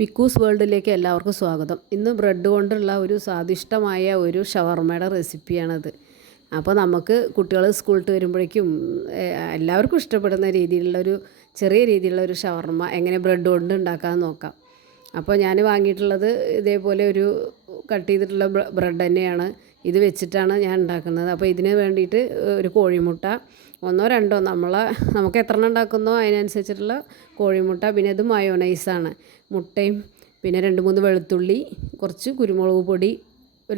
മിക്കൂസ് വേൾഡിലേക്ക് എല്ലാവർക്കും സ്വാഗതം. ഇന്ന് ബ്രെഡ് കൊണ്ടുള്ള ഒരു സ്വാദിഷ്ടമായ ഒരു ഷവർമ്മയുടെ റെസിപ്പിയാണത്. അപ്പോൾ നമുക്ക് കുട്ടികൾ സ്കൂളിൽ വരുമ്പോഴേക്കും എല്ലാവർക്കും ഇഷ്ടപ്പെടുന്ന രീതിയിലുള്ളൊരു ചെറിയ രീതിയിലുള്ള ഒരു ഷവർമ്മ എങ്ങനെ ബ്രെഡ് കൊണ്ട് ഉണ്ടാക്കാമെന്ന് നോക്കാം. അപ്പോൾ ഞാൻ വാങ്ങിയിട്ടുള്ളത് ഇതേപോലെ ഒരു കട്ട് ചെയ്തിട്ടുള്ള ബ്രെഡ് തന്നെയാണ്. ഇത് വെച്ചിട്ടാണ് ഞാൻ ഉണ്ടാക്കുന്നത്. അപ്പോൾ ഇതിന് വേണ്ടിയിട്ട് ഒരു കോഴിമുട്ട, ഒന്നോ രണ്ടോ നമുക്ക് എത്ര എണ്ണം ഉണ്ടാക്കുന്നോ അതിനനുസരിച്ചിട്ടുള്ള കോഴിമുട്ട, പിന്നെ ഇത് മയോനൈസാണ്, മുട്ടയും പിന്നെ 2-3 വെളുത്തുള്ളി, കുറച്ച് കുരുമുളക് പൊടി,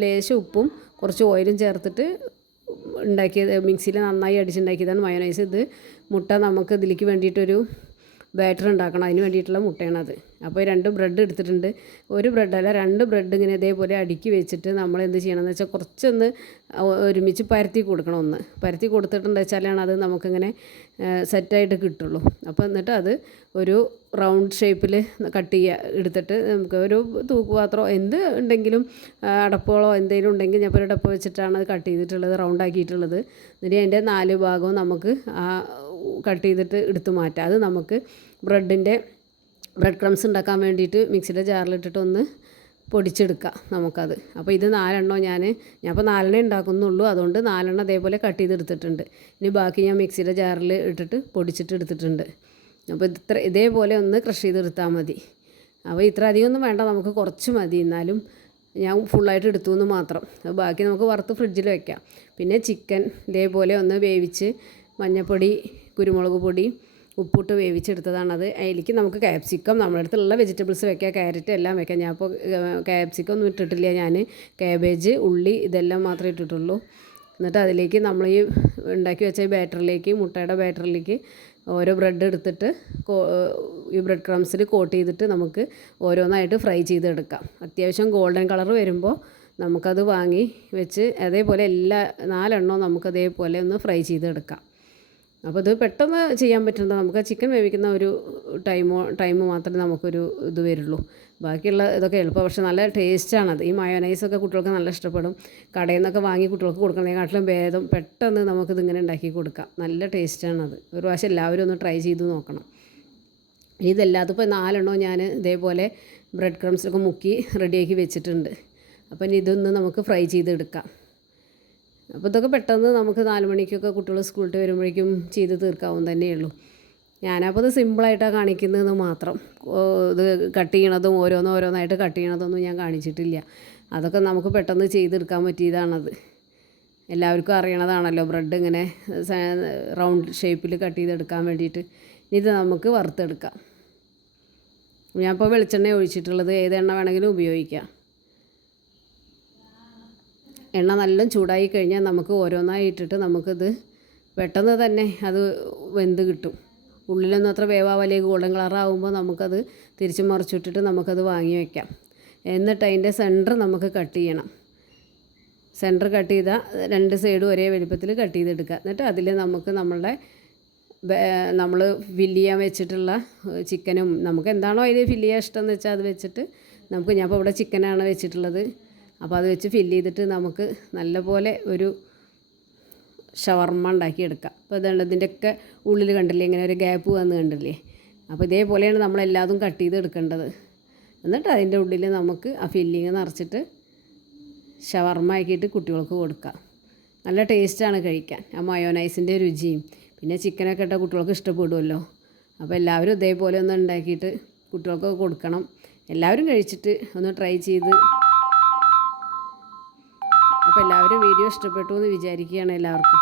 ലേശം ഉപ്പും കുറച്ച് ഓയിലും ചേർത്തിട്ട് ഉണ്ടാക്കിയത്, മിക്സിയിൽ നന്നായി അടിച്ചുണ്ടാക്കിയതാണ് മയോനൈസ്. ഇത് മുട്ട നമുക്ക് ഇതിലേക്ക് വേണ്ടിയിട്ടൊരു ബാറ്റർ ഉണ്ടാക്കണം, അതിന് വേണ്ടിയിട്ടുള്ള മുട്ടയാണത്. അപ്പോൾ 2 ബ്രെഡ് എടുത്തിട്ടുണ്ട്. ഒരു ബ്രെഡല്ല 2 ബ്രെഡ് ഇങ്ങനെ ഇതേപോലെ അടുക്കി വെച്ചിട്ട് നമ്മൾ എന്ത് ചെയ്യണമെന്ന് വെച്ചാൽ കുറച്ചൊന്ന് ഒരുമിച്ച് പരത്തി കൊടുക്കണം. ഒന്ന് പരത്തി കൊടുത്തിട്ടുണ്ട് വെച്ചാലാണ് അത് നമുക്കിങ്ങനെ സെറ്റായിട്ട് കിട്ടുള്ളൂ. അപ്പോൾ എന്നിട്ട് അത് ഒരു റൗണ്ട് ഷേപ്പിൽ കട്ട് ചെയ്യുക, എടുത്തിട്ട് നമുക്ക് ഒരു തൂക്കുപാത്രമോ എന്ത് ഉണ്ടെങ്കിലും അടപ്പുകളോ എന്തെങ്കിലും ഉണ്ടെങ്കിൽ ഞാൻ ഇപ്പോൾ ഒരു ഡപ്പ വെച്ചിട്ടാണ് അത് കട്ട് ചെയ്തിട്ടുള്ളത്, റൗണ്ട് ആക്കിയിട്ടുള്ളത്. എന്നിട്ട് അതിൻ്റെ 4 ഭാഗവും നമുക്ക് കട്ട് ചെയ്തിട്ട് എടുത്ത് മാറ്റാം. അത് നമുക്ക് ബ്രെഡ് ക്രംസ് ഉണ്ടാക്കാൻ വേണ്ടിയിട്ട് മിക്സിയുടെ ജാറിലിട്ടിട്ട് ഒന്ന് പൊടിച്ചെടുക്കാം നമുക്കത്. അപ്പോൾ ഇത് 4 എണ്ണം ഞാൻ ഇപ്പോൾ 4 എണ്ണം ഉണ്ടാക്കുന്നുള്ളൂ, അതുകൊണ്ട് 4 എണ്ണം അതേപോലെ കട്ട് ചെയ്തെടുത്തിട്ടുണ്ട്. ഇനി ബാക്കി ഞാൻ മിക്സിയുടെ ജാറിൽ ഇട്ടിട്ട് പൊടിച്ചിട്ട് എടുത്തിട്ടുണ്ട്. അപ്പോൾ ഇതേപോലെ ഒന്ന് ക്രഷ് ചെയ്തെടുത്താൽ മതി. അപ്പോൾ ഇത്ര അധികമൊന്നും വേണ്ട, നമുക്ക് കുറച്ച് മതി. എന്നാലും ഞാൻ ഫുള്ളായിട്ട് എടുത്തു എന്ന് മാത്രം. ബാക്കി നമുക്ക് വറുത്ത് ഫ്രിഡ്ജിൽ വയ്ക്കാം. പിന്നെ ചിക്കൻ ഇതേപോലെ ഒന്ന് വേവിച്ച് മഞ്ഞൾപ്പൊടി, കുരുമുളക് പൊടി, ഉപ്പിട്ട് വേവിച്ചെടുത്തതാണത്. അതിലേക്ക് നമുക്ക് ക്യാപ്സിക്കം, നമ്മുടെ അടുത്തുള്ള വെജിറ്റബിൾസ് വെക്കാം, ക്യാരറ്റ് എല്ലാം വെക്കാം. ഞാൻ ഇപ്പോൾ ക്യാപ്സിക്കം ഒന്നും ഇട്ടിട്ടില്ല, ഞാൻ കാബേജ്, ഉള്ളി ഇതെല്ലാം മാത്രമേ ഇട്ടിട്ടുള്ളൂ. എന്നിട്ട് അതിലേക്ക് നമ്മൾ ഈ ഉണ്ടാക്കി വെച്ച ബാറ്ററിലേക്ക്, മുട്ടയുടെ ബാറ്ററിലേക്ക് ഓരോ ബ്രെഡ് എടുത്തിട്ട് ഈ ബ്രെഡ് ക്രംസിൽ കോട്ട് ചെയ്തിട്ട് നമുക്ക് ഓരോന്നായിട്ട് ഫ്രൈ ചെയ്തെടുക്കാം. അത്യാവശ്യം ഗോൾഡൻ കളർ വരുമ്പോൾ നമുക്കത് വാങ്ങി വെച്ച് അതേപോലെ 4 എണ്ണവും നമുക്ക് അതേപോലെ ഒന്ന് ഫ്രൈ ചെയ്തെടുക്കാം. അപ്പോൾ ഇത് പെട്ടെന്ന് ചെയ്യാൻ പറ്റുന്നത്, നമുക്ക് ചിക്കൻ വേവിക്കുന്ന ഒരു ടൈം മാത്രമേ നമുക്കൊരു ഇത് വരുള്ളൂ. ബാക്കിയുള്ള ഇതൊക്കെ എളുപ്പം, പക്ഷേ നല്ല ടേസ്റ്റാണത്. ഈ മയോനൈസൊക്കെ കുട്ടികൾക്ക് നല്ല ഇഷ്ടപ്പെടും. കടയിൽ നിന്നൊക്കെ വാങ്ങി കുട്ടികൾക്ക് കൊടുക്കുന്നതിനെക്കാട്ടിലും ഭേദം പെട്ടെന്ന് നമുക്കിതിങ്ങനെ ഉണ്ടാക്കി കൊടുക്കാം. നല്ല ടേസ്റ്റാണത്. ഒരു പ്രാവശ്യം എല്ലാവരും ഒന്ന് ട്രൈ ചെയ്ത് നോക്കണം. ഇതെല്ലാത്തും ഇപ്പോൾ 4 എണ്ണവും ഞാൻ ഇതേപോലെ ബ്രെഡ് ക്രംസിലൊക്കെ മുക്കി റെഡിയാക്കി വെച്ചിട്ടുണ്ട്. അപ്പം ഇതൊന്ന് നമുക്ക് ഫ്രൈ ചെയ്തെടുക്കാം. അപ്പോൾ ഇതൊക്കെ പെട്ടെന്ന് നമുക്ക് 4 മണിക്കൊക്കെ കുട്ടികൾ സ്കൂളിൽ വരുമ്പോഴേക്കും ചെയ്ത് തീർക്കാവും തന്നെയുള്ളൂ. ഞാനപ്പോൾ ഇത് സിമ്പിളായിട്ടാണ് കാണിക്കുന്നതെന്ന് മാത്രം. ഇത് കട്ട് ചെയ്യണതും ഓരോന്നായിട്ട് കട്ട് ചെയ്യണതൊന്നും ഞാൻ കാണിച്ചിട്ടില്ല. അതൊക്കെ നമുക്ക് പെട്ടെന്ന് ചെയ്തെടുക്കാൻ പറ്റിയതാണത്. എല്ലാവർക്കും അറിയണതാണല്ലോ ബ്രെഡ് ഇങ്ങനെ റൗണ്ട് ഷേപ്പിൽ കട്ട് ചെയ്തെടുക്കാൻ വേണ്ടിയിട്ട്. ഇത് നമുക്ക് വറുത്തെടുക്കാം. ഞാനിപ്പോൾ വെളിച്ചെണ്ണ ഒഴിച്ചിട്ടുള്ളത്, ഏത് എണ്ണ വേണമെങ്കിലും ഉപയോഗിക്കാം. എണ്ണ നല്ല ചൂടായി കഴിഞ്ഞാൽ നമുക്ക് ഓരോന്നായി ഇട്ടിട്ട് നമുക്കിത് പെട്ടെന്ന് തന്നെ അത് വെന്ത് കിട്ടും. ഉള്ളിലൊന്നും അത്ര വേവാവലേക്ക് ഗോൾഡൻ കളറാകുമ്പോൾ നമുക്കത് തിരിച്ച് മറിച്ചിട്ടിട്ട് നമുക്കത് വാങ്ങി വയ്ക്കാം. എന്നിട്ട് അതിൻ്റെ സെൻറ്റർ നമുക്ക് കട്ട് ചെയ്യണം. സെൻറ്റർ കട്ട് ചെയ്താൽ 2 സൈഡും ഒരേ വലുപ്പത്തിൽ കട്ട് ചെയ്തെടുക്കുക. എന്നിട്ട് അതിൽ നമുക്ക് നമ്മൾ ഫില്ല് ചെയ്യാൻ വെച്ചിട്ടുള്ള ചിക്കനും, നമുക്ക് എന്താണോ അതിൽ ഫില്ല് ചെയ്യാൻ ഇഷ്ടമെന്ന് വെച്ചാൽ അത് വെച്ചിട്ട് ഞാൻ ഇപ്പോൾ ഇവിടെ ചിക്കനാണ് വെച്ചിട്ടുള്ളത്. അപ്പോൾ അത് വെച്ച് ഫില്ല് ചെയ്തിട്ട് നമുക്ക് നല്ലപോലെ ഒരു ഷവർമ്മ ഉണ്ടാക്കിയെടുക്കാം. അപ്പോൾ ഇതുണ്ട്, ഇതിൻ്റെയൊക്കെ ഉള്ളിൽ കണ്ടില്ലേ ഇങ്ങനെ ഒരു ഗ്യാപ്പ് വന്ന് കണ്ടില്ലേ. അപ്പോൾ ഇതേപോലെയാണ് നമ്മളെല്ലാതും കട്ട് ചെയ്ത് എടുക്കേണ്ടത്. എന്നിട്ട് അതിൻ്റെ ഉള്ളിൽ നമുക്ക് ആ ഫില്ലിങ് നിറച്ചിട്ട് ഷവർമ്മ ആക്കിയിട്ട് കുട്ടികൾക്ക് കൊടുക്കാം. നല്ല ടേസ്റ്റാണ് കഴിക്കാൻ, ആ മയോനൈസിൻ്റെ രുചിയും. പിന്നെ ചിക്കനൊക്കെ ഇട്ടാൽ കുട്ടികൾക്ക് ഇഷ്ടപ്പെടുമല്ലോ. അപ്പോൾ എല്ലാവരും ഇതേപോലെ ഒന്ന് ഉണ്ടാക്കിയിട്ട് കുട്ടികൾക്ക് കൊടുക്കണം. എല്ലാവരും കഴിച്ചിട്ട് ഒന്ന് ട്രൈ ചെയ്ത്. അപ്പോൾ എല്ലാവരും വീഡിയോ ഇഷ്ടപ്പെട്ടു എന്ന് വിചാരിക്കുകയാണ് എല്ലാവർക്കും.